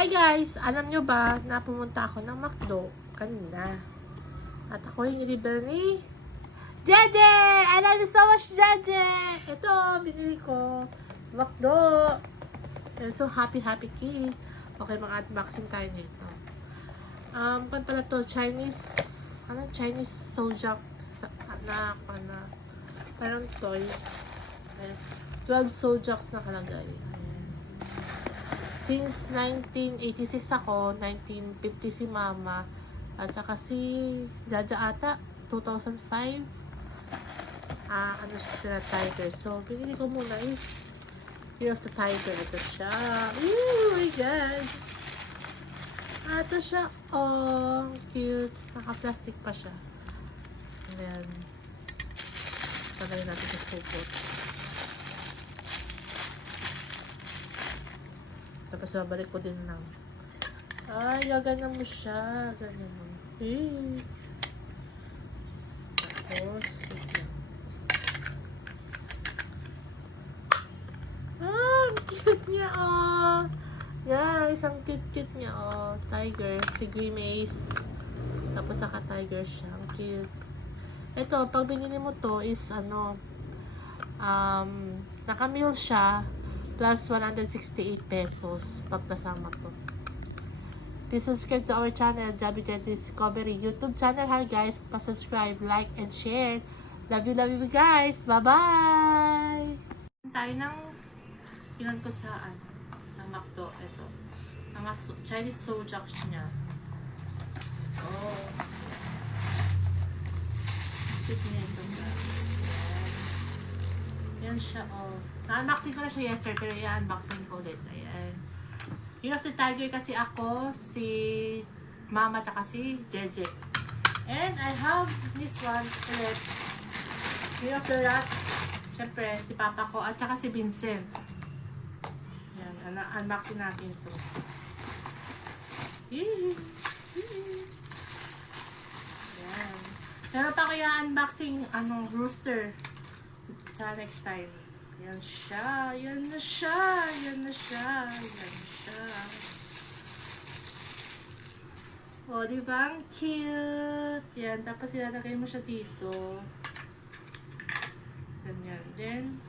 Hi guys! Alam nyo ba na pumunta ako ng McDo kanina? At ako yung nilibel ni Jeje! I love you so much, Jeje! Ito, binili ko. McDo! I'm so happy kid. Okay, mga unboxing tayo nito. Kan pala to, Chinese Sojak na parang toy. 12 Sojaks nakalagay. Since 1986 ako, 1950 si Mama, at saka si Jaja ata, 2005. Ano siya, Tiger. So, pinili ko muna is Year of the Tiger. Ito siya. Oh my God! Ito siya. Oh, cute. Naka-plastic pa siya. Ayan. Tagayin natin sa supot. Tapos babalik ko din lang. Ay, gagana mo siya. Ganyan mo. Tapos, ang cute niya, oh. Guys, ang cute niya, oh. Tiger. Si Grimace. Tapos, saka tiger siya. Ang cute. Ito, pag binili mo to is, naka-meal siya. Plus 168 pesos pagkasama to. Please subscribe to our channel, Jabi Jet Discovery YouTube channel. Hi guys, pa-subscribe, like, and share. Love you guys. Bye-bye! Tayo ng ilan ko saan? Ng McDo. Ito. Mga Chinese Sojak niya. Oh. Cute niya ito guys. Yan siya, oh. Na-unboxing ko na siya yesterday, pero i-unboxing ko ulit. Ayan. Year of the Tiger kasi ako, si Mama, at si Jeje. And I have this one ulit. Year of the Rat, syempre, si Papa ko, at saka si Vincent. Ayan, unboxing natin ito. Ayan. Meron pa kaya unboxing, rooster. Sa next time. Yan siya. Yan na siya. Yan na siya. Yan siya. O, diba? Ang cute. Yan. Tapos ilalagay mo siya dito. Ganyan. Then,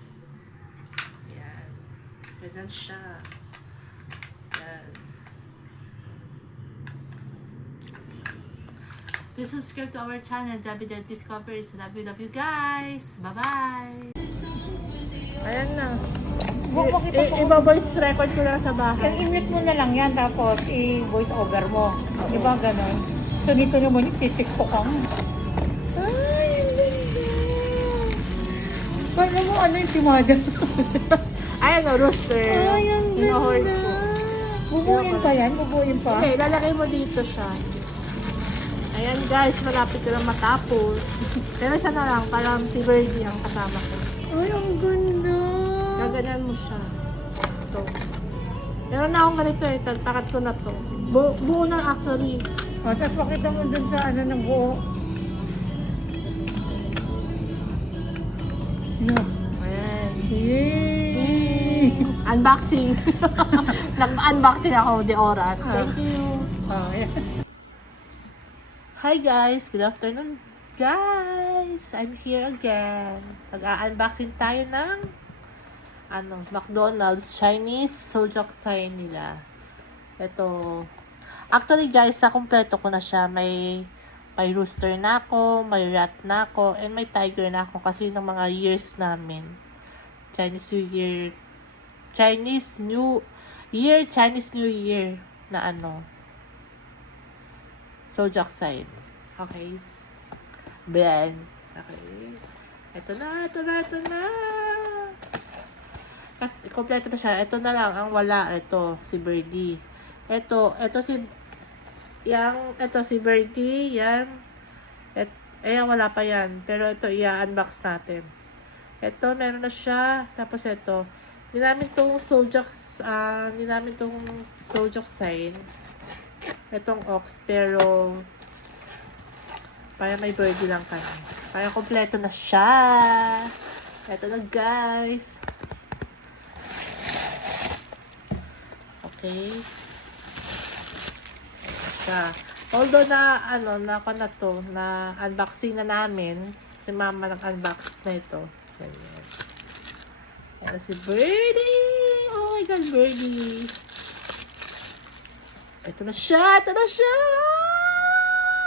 yan. Ganyan siya. Yan. Please subscribe to our channel, Jabi Jet Discovery. Love you guys. Bye-bye. Ayan na. Iba-voice record ko lang sa bahay. I-mute mo na lang yan, tapos i-voice over mo. Di ba ganon? So, dito naman yung titiktok ka. Ay, ang ganda. Paano mo ano yung si Mother? Ayan o, rooster. Ay, ang Sinuhold ganda. ko. Bubuin pa yan? Bubuin pa? Okay, lalagay mo dito siya. Ayan guys, malapit ko lang matapos. Pero siya na lang, parang si Birdie ang kasama ko. Ay, ang ganda. Gaganan mo siya. Ito. Meron na akong ganito eh. Tagpakat ko na to. Buo na actually. O, tapos pakita mo dun sa ano ng buo. Yeah. Ayan. Yay! Unboxing. Nag-unboxing ako de oras. Thank you. Oh, yeah. Hi guys. Good afternoon. Guys, I'm here again. Mag-unboxing tayo ng McDonald's Chinese Sojak sign nila. Ito. Actually guys, sa kompleto ko na siya. May rooster na ako, may rat na ako, and may tiger na ako kasi ng mga years namin. Chinese New Year na Sojak sign. Okay. Ben. Okay. Ito na. Kasi kompleto na siya. Ito na lang ang wala. Ito, si Birdie. Ito si Birdie. Yan. Ayan, wala pa yan. Pero ito, i-unbox natin. Ito, meron na siya. Tapos ito. Hindi namin tong Sojak sign. Itong ox. Pero parang may birdie lang kami. Parang kompleto na siya. Ito na guys. Okay. siya. Although na, na unboxing na namin. Si mama nag-unbox na ito. Ganyan. Ayan si Birdie! Oh my God, Birdie! Ito na siya!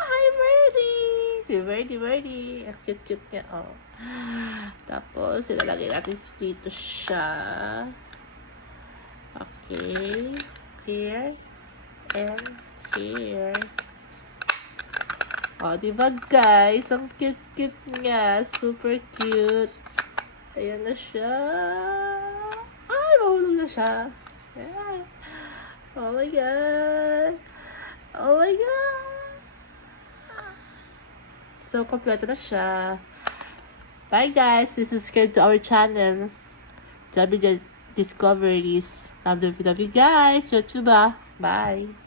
Hi, Birdie! Si Birdie. Ang cute-cute niya, oh. Tapos, ilalagay natin dito siya. Okay. Here. And here. Oh, diba guys? Ang cute-cute niya. Super cute. Ayan na siya. Ay, mahulog na siya. Ayan. Oh my God. Oh my God. So, kompleto na siya. Bye guys. Please subscribe to our channel. WJ Discoveries. Love you guys. YouTube. Bye.